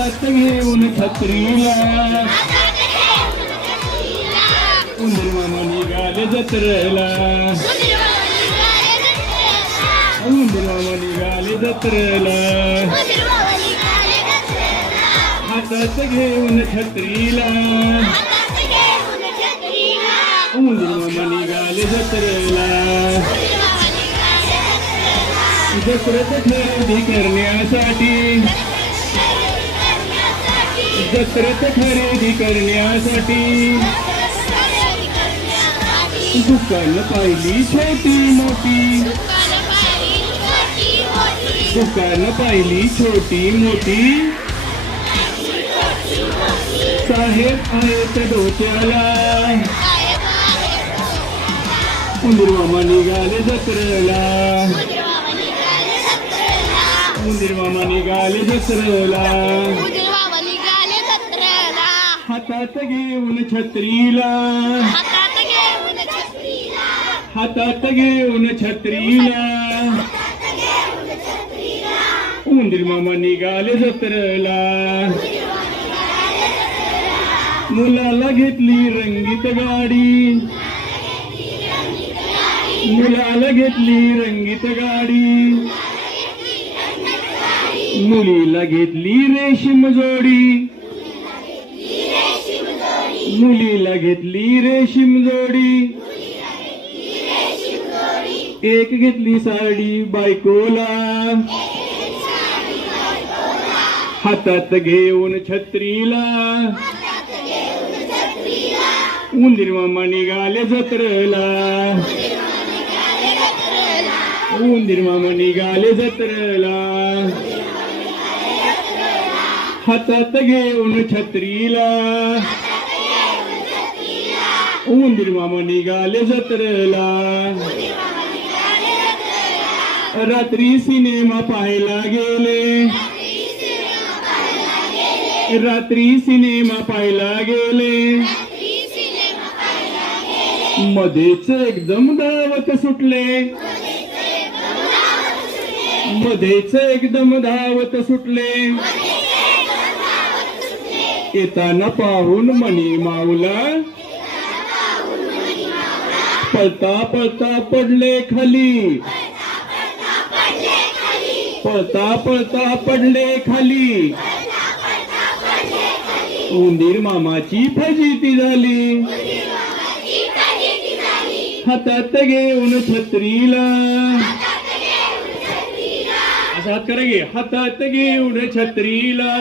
हातात घेऊन छत्रीला उंदीर मामा निघाले जत्रेला उंदीर मामा निघाले जत्रेला हातात घेऊन छत्रीला उंदीर मामा निघाले जत्रेला जत्रेत खरेदी करण्यासाठी जत्रेत खरेदी करण्यासाठी दुकान पाहिली छोटी मोठी दुकान पाहिली छोटी मोठी साहेब आहेत डोक्याला उंदीर मामा निघाले जत्रेला उंदीर मामा निघाले जत्रेला हातात घेऊन छत्रीला हातात घेऊन छत्रीला उंदीर मामा निघाले जत्रेला मुलाला घेतली रंगीत गाडी मुलाला घेतली रंगीत गाडी मुलीला घेतली रेशीम जोडी मुलीला घेतली रेशीम जोडी एक घेतली साडी बायकोला हातात घेऊन छत्रीला उंदीर मामा निघाले जत्रेला उंदीर मामा निघाले जत्रेला हातात घेऊन छत्रीला उंदीर मामा निघाले जत्रेला रात्री सिनेमा पाहायला गेले रात्री सिनेमा पाहायला गेले मध्येच एकदम धावत सुटले मध्येच एकदम धावत सुटले येताना पाहून मणी माऊला पळता पळता पडले खाली पळता पळता पडले खाली उंदीर मामाची फजिती झाली हातात घेऊन छत्रीला असा हात करा गे हातात घेऊन छत्रीला